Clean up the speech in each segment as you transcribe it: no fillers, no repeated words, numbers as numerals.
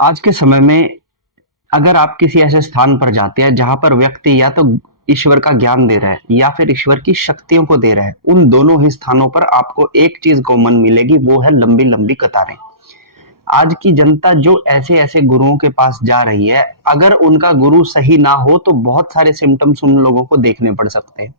आज के समय में अगर आप किसी ऐसे स्थान पर जाते हैं जहां पर व्यक्ति या तो ईश्वर का ज्ञान दे रहा है या फिर ईश्वर की शक्तियों को दे रहा है, उन दोनों ही स्थानों पर आपको एक चीज कॉमन मिलेगी, वो है लंबी लंबी कतारें। आज की जनता जो ऐसे ऐसे गुरुओं के पास जा रही है, अगर उनका गुरु सही ना हो तो बहुत सारे सिम्टम्स उन लोगों को देखने पड़ सकते हैं।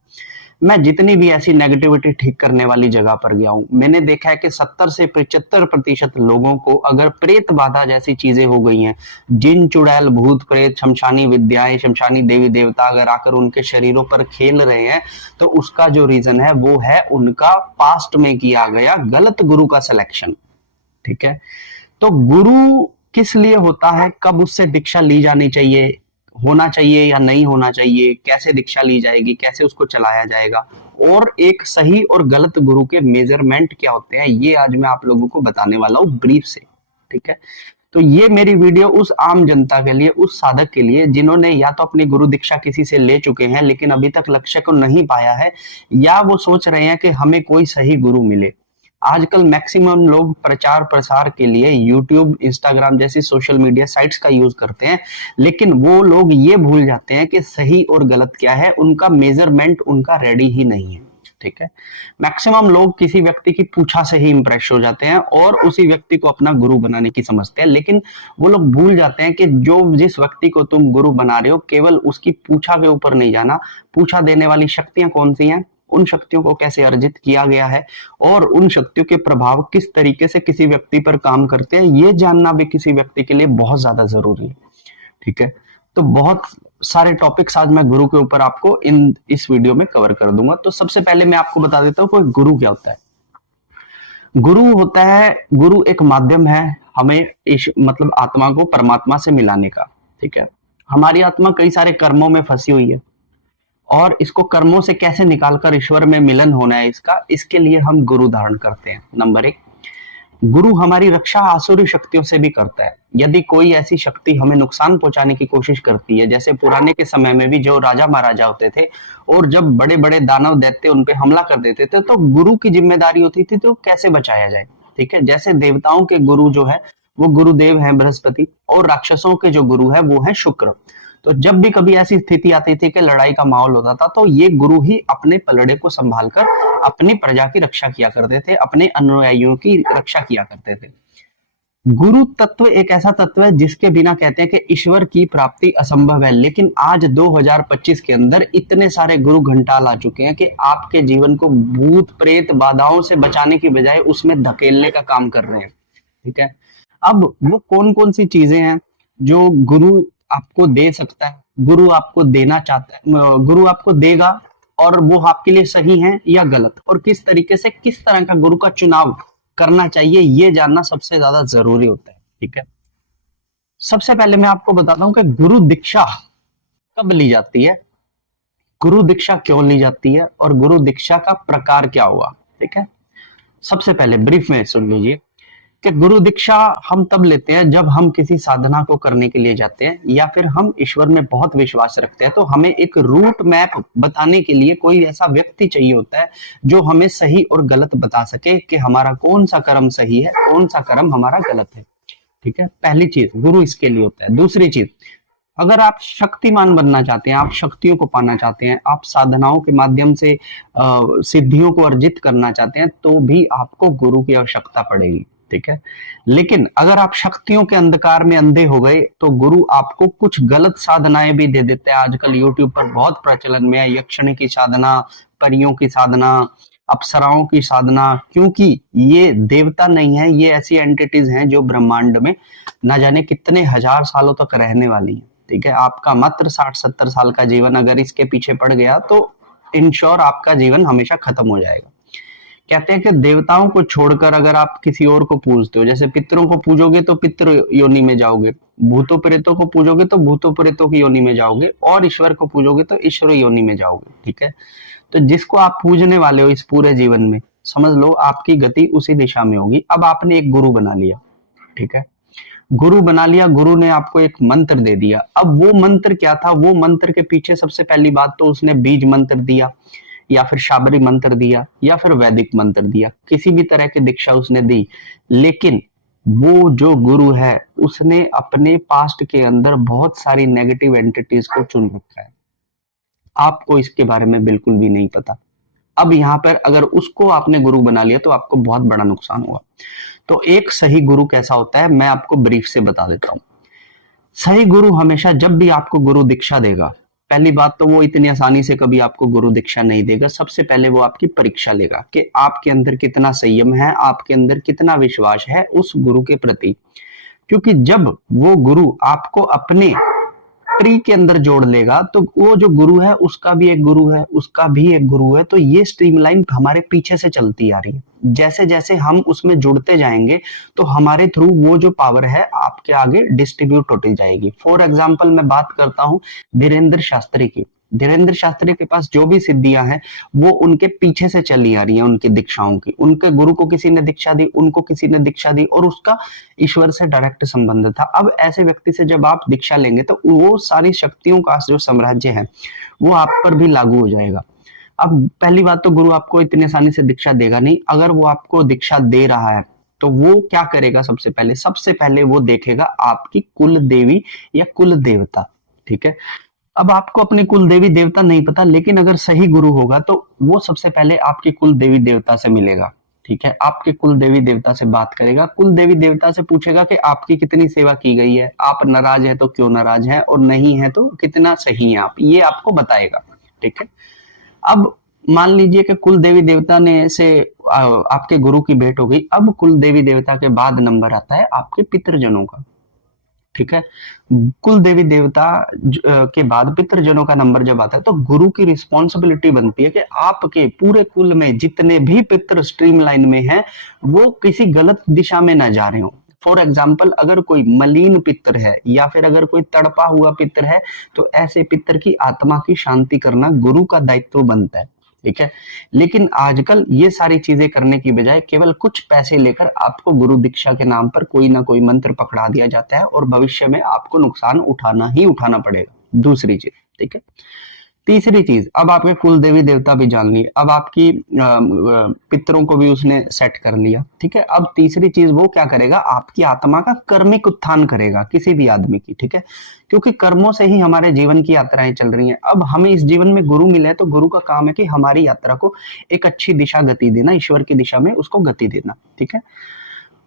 मैं जितनी भी ऐसी नेगेटिविटी ठीक करने वाली जगह पर गया हूं, मैंने देखा है कि 70 से 75% लोगों को अगर प्रेत बाधा जैसी चीजें हो गई हैं, जिन चुड़ैल भूत प्रेत शमशानी विद्याएं शमशानी देवी देवता अगर आकर उनके शरीरों पर खेल रहे हैं, तो उसका जो रीजन है वो है उनका पास्ट में किया गया गलत गुरु का सिलेक्शन। ठीक है, तो गुरु किस लिए होता है, कब उससे दीक्षा ली जानी चाहिए, होना चाहिए या नहीं होना चाहिए, कैसे दीक्षा ली जाएगी, कैसे उसको चलाया जाएगा, और एक सही और गलत गुरु के मेजरमेंट क्या होते हैं, ये आज मैं आप लोगों को बताने वाला हूँ ब्रीफ से। ठीक है, तो ये मेरी वीडियो उस आम जनता के लिए, उस साधक के लिए जिन्होंने या तो अपनी गुरु दीक्षा किसी से ले चुके हैं लेकिन अभी तक लक्ष्य को नहीं पाया है, या वो सोच रहे हैं कि हमें कोई सही गुरु मिले। आजकल मैक्सिमम लोग प्रचार प्रसार के लिए यूट्यूब इंस्टाग्राम जैसी सोशल मीडिया साइट्स का यूज करते हैं, लेकिन वो लोग ये भूल जाते हैं कि सही और गलत क्या है, उनका मेजरमेंट उनका रेडी ही नहीं है। ठीक है, मैक्सिमम लोग किसी व्यक्ति की पूछा से ही इंप्रेस हो जाते हैं और उसी व्यक्ति को अपना गुरु बनाने की समझते हैं, लेकिन वो लोग भूल जाते हैं कि जो जिस व्यक्ति को तुम गुरु बना रहे हो, केवल उसकी पूछा के ऊपर नहीं जाना, पूछा देने वाली शक्तियां कौन सी हैं, उन शक्तियों को कैसे अर्जित किया गया है और उन शक्तियों के प्रभाव किस तरीके से किसी व्यक्ति पर काम करते हैं, ये जानना भी किसी व्यक्ति के लिए बहुत ज्यादा जरूरी है। ठीक है, तो बहुत सारे टॉपिक्स आज मैं गुरु के ऊपर आपको इस वीडियो में कवर कर दूंगा। तो सबसे पहले मैं आपको बता देता हूँ कोई गुरु क्या होता है। गुरु होता है, गुरु एक माध्यम है हमें मतलब आत्मा को परमात्मा से मिलाने का। ठीक है, हमारी आत्मा कई सारे कर्मों में फंसी हुई है और इसको कर्मों से कैसे निकालकर ईश्वर में मिलन होना है इसका, इसके लिए हम गुरु धारण करते हैं। नंबर एक, गुरु हमारी रक्षा आसुरी शक्तियों से भी करता है। यदि कोई ऐसी शक्ति हमें नुकसान पहुंचाने की कोशिश करती है, जैसे पुराने के समय में भी जो राजा महाराजा होते थे और जब बड़े बड़े दानव दैत्य उन पे हमला कर देते थे, तो गुरु की जिम्मेदारी होती थी तो कैसे बचाया जाए। ठीक है, जैसे देवताओं के गुरु जो है वो गुरुदेव हैं बृहस्पति, और राक्षसों के जो गुरु है वो है शुक्र। तो जब भी कभी ऐसी स्थिति आती थी कि लड़ाई का माहौल होता था, तो ये गुरु ही अपने पलड़े को संभालकर अपनी प्रजा की रक्षा किया करते थे, अपने अनुयायियों की रक्षा किया करते थे। गुरु तत्व एक ऐसा तत्व है जिसके बिना कहते हैं कि ईश्वर की प्राप्ति असंभव है, लेकिन आज 2025 के अंदर इतने सारे गुरु घंटाल आ चुके हैं कि आपके जीवन को भूत प्रेत बाधाओं से बचाने की बजाय उसमें धकेलने का काम कर रहे हैं। ठीक है, अब वो कौन कौन सी चीजें हैं जो गुरु आपको दे सकता है, गुरु आपको देना चाहता है, गुरु आपको देगा, और वो आपके लिए सही है या गलत, और किस तरीके से किस तरह का गुरु का चुनाव करना चाहिए, ये जानना सबसे ज्यादा जरूरी होता है। ठीक है, सबसे पहले मैं आपको बताता हूं कि गुरु दीक्षा कब ली जाती है, गुरु दीक्षा क्यों ली जाती है, और गुरु दीक्षा का प्रकार क्या हुआ। ठीक है, सबसे पहले ब्रीफ में सुन लीजिए कि गुरु दीक्षा हम तब लेते हैं जब हम किसी साधना को करने के लिए जाते हैं या फिर हम ईश्वर में बहुत विश्वास रखते हैं, तो हमें एक रूट मैप बताने के लिए कोई ऐसा व्यक्ति चाहिए होता है जो हमें सही और गलत बता सके कि हमारा कौन सा कर्म सही है, कौन सा कर्म हमारा गलत है। ठीक है, पहली चीज गुरु इसके लिए होता है। दूसरी चीज, अगर आप शक्तिमान बनना चाहते हैं, आप शक्तियों को पाना चाहते हैं, आप साधनाओं के माध्यम से सिद्धियों को अर्जित करना चाहते हैं, तो भी आपको गुरु की आवश्यकता पड़ेगी। ठीक है, लेकिन अगर आप शक्तियों के अंधकार में अंधे हो गए तो गुरु आपको कुछ गलत साधनाएं भी दे देते हैं। आजकल यूट्यूब पर बहुत प्रचलन में है यक्षिणी की साधना, परियों की साधना, अप्सराओं की साधना, क्योंकि ये देवता नहीं है, ये ऐसी एंटिटीज हैं जो ब्रह्मांड में न जाने कितने हजार सालों तक रहने वाली है। ठीक है, आपका मात्र 60-70 साल का जीवन अगर इसके पीछे पड़ गया तो इंश्योर आपका जीवन हमेशा खत्म हो जाएगा। कहते हैं कि देवताओं को छोड़कर अगर आप किसी और को पूजते हो, जैसे पितरों को पूजोगे तो पितृ योनि में जाओगे, भूतों प्रेतों को पूजोगे तो भूतों प्रेतों की योनि में जाओगे, और ईश्वर को पूजोगे तो ईश्वर योनि में जाओगे। ठीक है, तो जिसको आप पूजने वाले हो इस पूरे जीवन में, समझ लो आपकी गति उसी दिशा में होगी। अब आपने एक गुरु बना लिया। ठीक है, गुरु बना लिया, गुरु ने आपको एक मंत्र दे दिया। अब वो मंत्र क्या था, वो मंत्र के पीछे सबसे पहली बात तो उसने बीज मंत्र दिया, या फिर शाबरी मंत्र दिया, या फिर वैदिक मंत्र दिया, किसी भी तरह की दीक्षा उसने दी, लेकिन वो जो गुरु है उसने अपने पास्ट के अंदर बहुत सारी नेगेटिव एंटिटीज को चुन रखा है, आपको इसके बारे में बिल्कुल भी नहीं पता। अब यहाँ पर अगर उसको आपने गुरु बना लिया तो आपको बहुत बड़ा नुकसान होगा। तो एक सही गुरु कैसा होता है, मैं आपको ब्रीफ से बता देता हूं। सही गुरु हमेशा जब भी आपको गुरु दीक्षा देगा, पहली बात तो वो इतनी आसानी से कभी आपको गुरु दीक्षा नहीं देगा। सबसे पहले वो आपकी परीक्षा लेगा कि आपके अंदर कितना संयम है, आपके अंदर कितना विश्वास है उस गुरु के प्रति। क्योंकि जब वो गुरु आपको अपने ट्री के अंदर जोड़ लेगा तो वो जो गुरु है उसका भी एक गुरु है, उसका भी एक गुरु है, तो ये स्ट्रीमलाइन हमारे पीछे से चलती आ रही है। जैसे जैसे हम उसमें जुड़ते जाएंगे तो हमारे थ्रू वो जो पावर है आपके आगे डिस्ट्रीब्यूट होती जाएगी। फॉर एग्जाम्पल मैं बात करता हूँ धीरेन्द्र शास्त्री की। धीरेन्द्र शास्त्री के पास जो भी सिद्धियां हैं वो उनके पीछे से चली आ रही हैं, उनकी दीक्षाओं की। उनके गुरु को किसी ने दीक्षा दी, उनको किसी ने दीक्षा दी और उसका ईश्वर से डायरेक्ट संबंध था। अब ऐसे व्यक्ति से जब आप दीक्षा लेंगे तो वो सारी शक्तियों का जो साम्राज्य है वो आप पर भी लागू हो जाएगा। अब पहली बात तो गुरु आपको इतनी आसानी से दीक्षा देगा नहीं। अगर वो आपको दीक्षा दे रहा है तो वो क्या करेगा, सबसे पहले वो देखेगा आपकी कुल देवी या कुल देवता। ठीक है, अब आपको अपने कुल देवी देवता नहीं पता, लेकिन अगर सही गुरु होगा तो वो सबसे पहले आपके कुल देवी देवता से मिलेगा। ठीक है, आपके कुल देवी देवता से बात करेगा, कुल देवी देवता से पूछेगा कि आपकी कितनी सेवा की गई है, आप नाराज है तो क्यों नाराज है और नहीं है तो कितना सही है आप, ये आपको बताएगा। ठीक है, अब मान लीजिए कि कुल देवी देवता ने से आपके गुरु की भेंट हो गई। अब कुल देवी देवता के बाद नंबर आता है आपके पितृजनों का। ठीक है, कुल देवी देवता के बाद पितृजनों का नंबर जब आता है तो गुरु की रिस्पॉन्सिबिलिटी बनती है कि आपके पूरे कुल में जितने भी पितृ स्ट्रीम लाइन में हैं वो किसी गलत दिशा में ना जा रहे हो। फॉर एग्जाम्पल अगर कोई मलिन पितर है या फिर अगर कोई तड़पा हुआ पितर है तो ऐसे पितर की आत्मा की शांति करना गुरु का दायित्व बनता है। ठीक है, लेकिन आजकल ये सारी चीजें करने की बजाय केवल कुछ पैसे लेकर आपको गुरु दीक्षा के नाम पर कोई ना कोई मंत्र पकड़ा दिया जाता है और भविष्य में आपको नुकसान उठाना ही उठाना पड़ेगा। दूसरी चीज, ठीक है, तीसरी चीज, अब आपके कुल देवी देवता भी जान लिए, अब आपकी पितरों को भी उसने सेट कर लिया। ठीक है, अब तीसरी चीज वो क्या करेगा, आपकी आत्मा का कर्मिक उत्थान करेगा किसी भी आदमी की। ठीक है, क्योंकि कर्मों से ही हमारे जीवन की यात्राएं चल रही हैं। अब हमें इस जीवन में गुरु मिले तो गुरु का काम है कि हमारी यात्रा को एक अच्छी दिशा गति देना, ईश्वर की दिशा में उसको गति देना। ठीक है,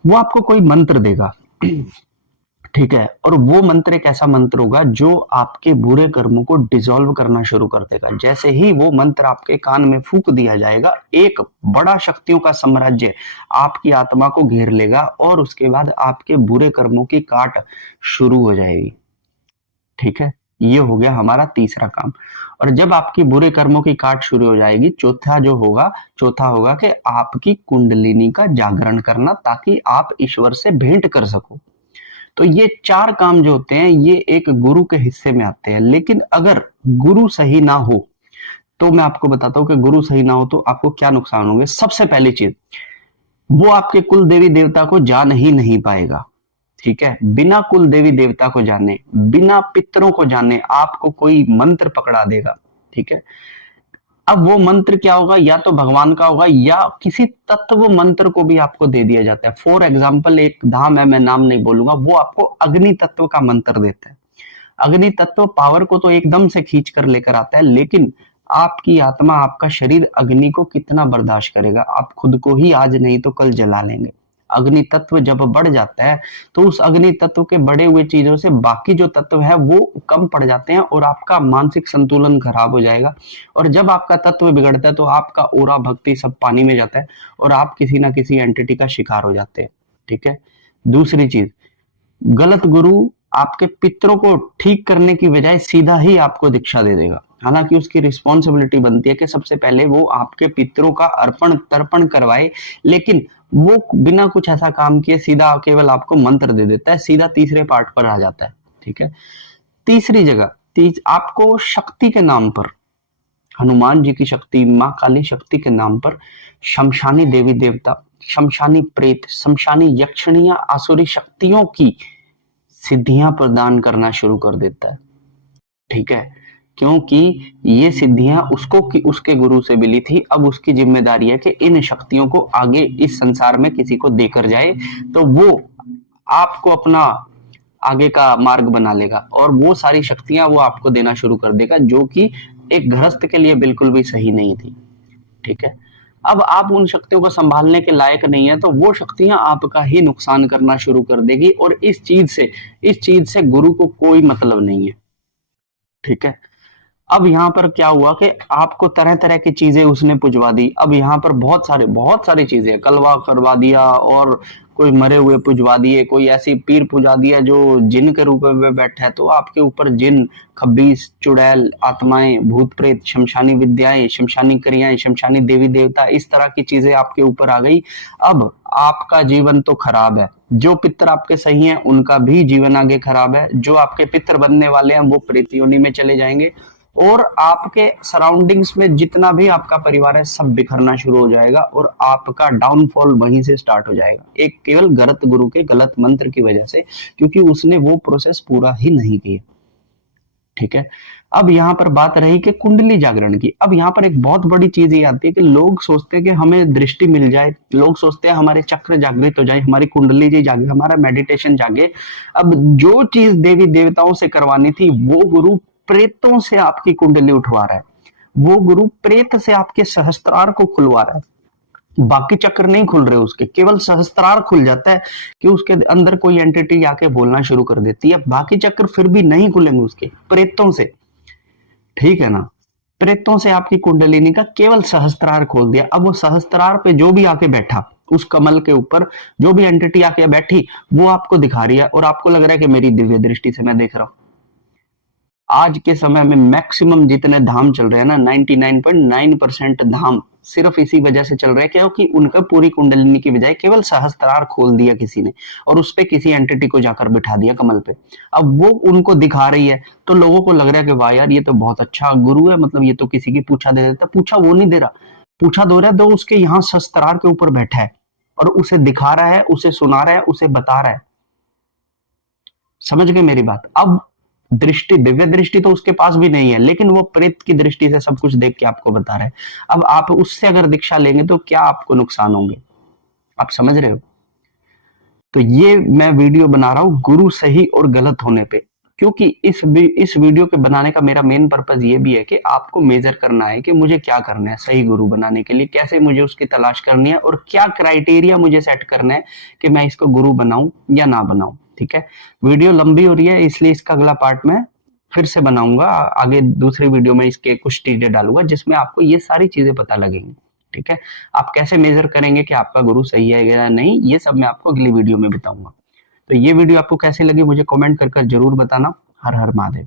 वो आपको कोई मंत्र देगा। ठीक है, और वो मंत्र एक ऐसा मंत्र होगा जो आपके बुरे कर्मों को डिसॉल्व करना शुरू कर देगा। जैसे ही वो मंत्र आपके कान में फूंक दिया जाएगा एक बड़ा शक्तियों का साम्राज्य आपकी आत्मा को घेर लेगा और उसके बाद आपके बुरे कर्मों की काट शुरू हो जाएगी। ठीक है, ये हो गया हमारा तीसरा काम। और जब आपकी बुरे कर्मों की काट शुरू हो जाएगी, चौथा होगा कि आपकी कुंडलिनी का जागरण करना, ताकि आप ईश्वर से भेंट कर सको। तो ये चार काम जो होते हैं ये एक गुरु के हिस्से में आते हैं। लेकिन अगर गुरु सही ना हो तो मैं आपको बताता हूं कि गुरु सही ना हो तो आपको क्या नुकसान होंगे। सबसे पहली चीज, वो आपके कुल देवी देवता को जान ही नहीं पाएगा। ठीक है, बिना कुल देवी देवता को जाने, बिना पितरों को जाने आपको कोई मंत्र पकड़ा देगा। ठीक है, अब वो मंत्र क्या होगा, या तो भगवान का होगा या किसी तत्व मंत्र को भी आपको दे दिया जाता है। फॉर एग्जाम्पल एक धाम है, मैं नाम नहीं बोलूंगा, वो आपको अग्नि तत्व का मंत्र देता है। अग्नि तत्व पावर को तो एकदम से खींच कर लेकर आता है, लेकिन आपकी आत्मा, आपका शरीर अग्नि को कितना बर्दाश्त करेगा। आप खुद को ही आज नहीं तो कल जला लेंगे। अग्नि तत्व जब बढ़ जाता है तो उस अग्नि तत्व के बढ़े हुए चीजों से बाकी जो तत्व है वो कम पड़ जाते हैं और आपका मानसिक संतुलन खराब हो जाएगा। और जब आपका तत्व बिगड़ता है तो आपका ओरा भक्ति सब पानी में जाता है और आप किसी ना किसी एंटिटी का शिकार हो जाते हैं। ठीक है, दूसरी चीज, गलत गुरु आपके पितरों को ठीक करने की बजाय सीधा ही आपको दीक्षा दे देगा। हालांकि उसकी रिस्पॉन्सिबिलिटी बनती है कि सबसे पहले वो आपके पितरों का अर्पण तर्पण करवाए, लेकिन वो बिना कुछ ऐसा काम किए सीधा केवल आपको मंत्र दे देता है, सीधा तीसरे पार्ट पर आ जाता है। ठीक है, तीसरी जगह, आपको शक्ति के नाम पर, हनुमान जी की शक्ति, माँ काली शक्ति के नाम पर शमशानी देवी देवता, शमशानी प्रेत, शमशानी यक्षिणियां, आसुरी शक्तियों की सिद्धियां प्रदान करना शुरू कर देता है। ठीक है, क्योंकि ये सिद्धियां उसके गुरु से मिली थी। अब उसकी जिम्मेदारी है कि इन शक्तियों को आगे इस संसार में किसी को देकर जाए। तो वो आपको अपना आगे का मार्ग बना लेगा, और वो सारी शक्तियां वो आपको देना शुरू कर देगा जो कि एक गृहस्थ के लिए बिल्कुल भी सही नहीं थी। ठीक है, अब आप उन शक्तियों को संभालने के लायक नहीं है तो वो शक्तियां आपका ही नुकसान करना शुरू कर देगी, और इस चीज से गुरु को कोई मतलब नहीं है। ठीक है, अब यहाँ पर क्या हुआ कि आपको तरह तरह की चीजें उसने पुजवा दी। अब यहाँ पर बहुत सारी चीजें, कलवा करवा दिया, और कोई मरे हुए पुजवा दिए, कोई ऐसी पीर पुजा दिया जो जिन के रूप में बैठा है। तो आपके ऊपर जिन, खब्बीस, चुड़ैल, आत्माएं, भूत प्रेत, शमशानी विद्याएं, शमशानी क्रियाएं, शमशानी देवी देवता, इस तरह की चीजें आपके ऊपर आ गई। अब आपका जीवन तो खराब है, जो पितर आपके सही हैं उनका भी जीवन आगे खराब है, जो आपके पितर बनने वाले हैं वो प्रेत योनि में चले जाएंगे, और आपके सराउंडिंग्स में जितना भी आपका परिवार है सब बिखरना शुरू हो जाएगा, और आपका डाउनफॉल वहीं से स्टार्ट हो जाएगा, एक केवल गलत गुरु के गलत मंत्र की वजह से, क्योंकि उसने वो प्रोसेस पूरा ही नहीं किया। ठीक है, अब यहाँ पर बात रही कि कुंडली जागरण की। अब यहाँ पर एक बहुत बड़ी चीज ये आती है कि लोग सोचते हैं कि हमें दृष्टि मिल जाए, लोग सोचते हैं हमारे चक्र जागृत हो जाए, हमारी कुंडली जी जागे, हमारा मेडिटेशन जागे। अब जो चीज देवी देवताओं से करवानी थी वो गुरु प्रेतों से आपकी कुंडली उठवा रहा है, वो गुरु प्रेत से आपके सहस्त्रार को खुलवा रहा है। बाकी चक्र नहीं खुल रहे उसके, केवल सहस्त्रार खुल जाता है कि उसके अंदर कोई एंटिटी आके बोलना शुरू कर देती है, बाकी चक्र फिर भी नहीं खुलेंगे उसके, प्रेतों से। ठीक है ना, प्रेतों से आपकी कुंडलिनी का केवल सहस्त्रार खोल दिया। अब वो सहस्त्रार पे जो भी आके बैठा, उस कमल के ऊपर जो भी एंटिटी आके बैठी वो आपको दिखा रही है, और आपको लग रहा है कि मेरी दिव्य दृष्टि से मैं देख रहा हूं। आज के समय में मैक्सिमम जितने धाम चल रहे हैं ना, 99.9% धाम सिर्फ इसी वजह से चल रहे हैं क्योंकि उनका पूरी कुंडलिनी की बजाय केवल सहस्त्रार खोल दिया किसी ने, और उस पे किसी एंटिटी को जाकर बिठा दिया कमल पे। अब वो उनको दिखा रही है तो लोगों को लग रहा है कि वाह यार ये तो बहुत अच्छा गुरु है, मतलब ये तो किसी की पूछा दे देता। पूछा वो नहीं दे रहा, पूछा दो रहा है, दो उसके यहाँ सहस्त्रार के ऊपर बैठा है और उसे दिखा रहा है, उसे सुना रहा है, उसे बता रहा है। समझ गए मेरी बात? अब दृष्टि, दिव्य दृष्टि तो उसके पास भी नहीं है, लेकिन वो प्रेत की दृष्टि से सब कुछ देख के आपको बता रहे हैं। अब आप उससे अगर दीक्षा लेंगे तो क्या आपको नुकसान होंगे, आप समझ रहे हो? तो ये मैं वीडियो बना रहा हूं गुरु सही और गलत होने पे, क्योंकि इस वीडियो के बनाने का मेरा मेन पर्पज ये भी है कि आपको मेजर करना है कि मुझे क्या करना है सही गुरु बनाने के लिए, कैसे मुझे उसकी तलाश करनी है, और क्या क्राइटेरिया मुझे सेट करना है कि मैं इसको गुरु बनाऊं या ना बनाऊं। ठीक है, वीडियो लंबी हो रही है इसलिए इसका अगला पार्ट मैं फिर से बनाऊंगा, आगे दूसरी वीडियो में इसके कुछ चीजें डालूंगा जिसमें आपको ये सारी चीजें पता लगेंगी। ठीक है, आप कैसे मेजर करेंगे कि आपका गुरु सही है या नहीं, ये सब मैं आपको अगली वीडियो में बताऊंगा। तो ये वीडियो आपको कैसी लगी मुझे कमेंट कर जरूर बताना। हर हर महादेव।